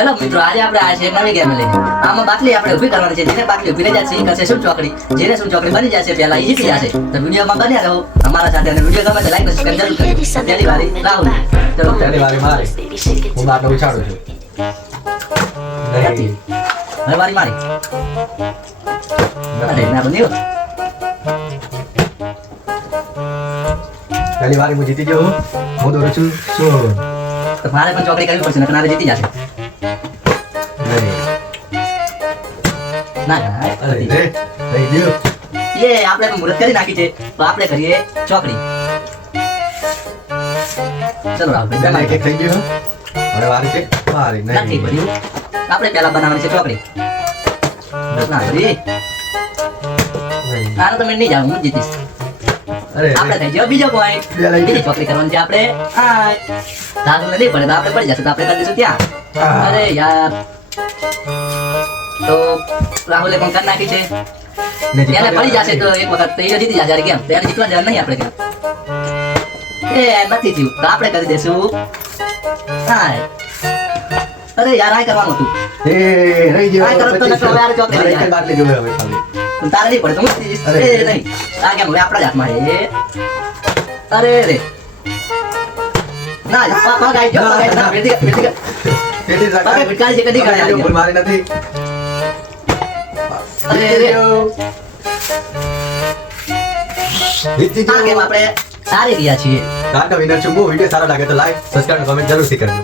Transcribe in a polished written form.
Hello મિત્રો, આજે આપણે આ છે નવી ગેમ લઈને. આમાં બાટલી આપણે ઊભી કરવાની છે. જેને બાટલી ઊભી રહી જશે એ કરશે શું ચોકડી. જેને શું ચોકડી બની જશે પહેલા એ જીતી જશે. તો વિડીયોમાં બન્યા રહો અમારા સાથે અને વિડીયો ગમે તો લાઈક અને સબસ્ક્રાઇબ જરૂર કરજો. પહેલી વારી રાહુલ. ચલો પહેલી વારી મારે. હું બાટલો ઉછાળું છું. નહીં. હવે વારી મારી. અરે ના બન્યું. પહેલી વારી હું જીતી ગયો. હું દોરું છું શું? તો મારે પણ ચોકડી કરવી પડશે નકર નારે જીતી જશે. નહીં. ના ના અરે રે. નહીં ગયો. એ આપણે તો મુહૂર્ત કરી નાખી છે તો આપણે કરીએ ચોકડી. ચલો રાહુલ પહેલા ભાઈ એક થઈ ગયો. હવે વારી છે મારી. નથી નહીં. ભર્યું. આપણે પહેલા બનાવવાની છે ચોકડી. ના ભરી. નહીં. આનો તો મેં નહીં જાવ, હું જ જીતીશ. અરે આપણે રે. થઈ ગયો બીજો પોઈન્ટ. બે લઈ બીજી ચોકડી કરવાની છે આપણે. આ રાહુલને નહીં પડે તો આપણે પડી જશે તો આપણે કરી દઈશું ત્યાં. હા. અરે યાર, તો રાહુલે પણ કરી નાખી છે. ને જીતવા એને પડી જશે તો દેવાનું એક વખત તો એ જીતી જશે યાર કેમ તો એને જીતવા જવાનું નહીં આપણે કેમ. એ નથી થયું તો આપણે કરી દઈશું. હા અરે યાર આ કરવાનું હતું. એ રહી ગયો. આ કરો તો નકર હવે આ ચોકડી મારે લઈ એક જ જાય. બાટલી જોવે હવે ખાલી. પણ તારે નહીં પડે તો હું જીતીશ. અરે. એ નહીં આ કેમ હવે આપણા જ હાથમાં છે. અરે રે ના પગ આવી ગયો, પગ આવી ગયો. ના, ભેટી ગયો, ભેટી ગયો. પેટી જ રાખ. પગે ભટકારી છે, કદી પગે ગળે જો ભૂલ મારી નથી. અરે રે. જીતી આ કેમ ગયો. આપણે હારી ગયા છીએ. આજનો વિનર છું હું. વિડીયો સારો લાગે તો લાઈક સબસ્ક્રાઇબ કમેન્ટ જરૂરથી કરજો.